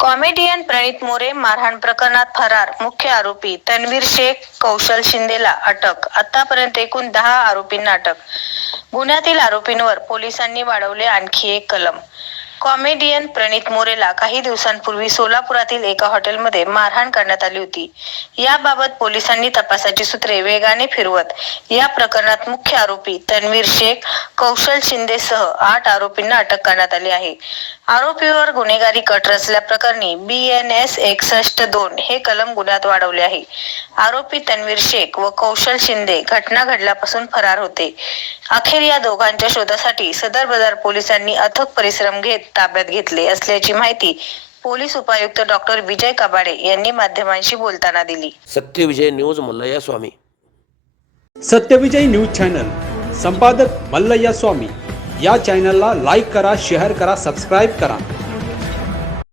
Comedian प्रणित मोरे मारहाण प्रकरणात फरार मुख्य आरोपी तन्वीर शेख कौशल शिंदेला अटक आतापर्यंत एकूण दहा आरोपींना अटक. गुन्ह्यातील आरोपींवर पोलिसांनी वाढवले आणखी एक कलम. कॉमेडियन प्रणित मोरेला काही दिवसांपूर्वी सोलापुरातील एका हॉटेलमध्ये मारहाण करण्यात आली होती. याबाबत पोलिसांनी तपासाची सूत्रे वेगाने फिरवत या प्रकरणात मुख्य आरोपी तन्वीर शेख कौशल शिंदेसह आठ आरोपींना अटक करण्यात आली आहे. आरोपीवर गुन्हेगारी कट रचल्याप्रकरणी बी एन एस एकसष्ट दोन हे कलम गुन्ह्यात वाढवले आहे. आरोपी तन्वीर शेख व कौशल शिंदे घटना घडल्यापासून फरार होते. अखेर या दोघांच्या शोधासाठी सदर बाजार पोलिसांनी अथक परिश्रम घेत ताब्यात घेतले असल्याची माहिती पोलीस उपायुक्त डॉक्टर विजय कबाडे यांनी माध्यमांशी बोलताना दिली. Satyavijay news Mallayya Swami. Satyavijay news channel. संपादक मल्लय्या स्वामी. या चॅनलला लाईक करा शेअर करा सबस्क्राईब करा.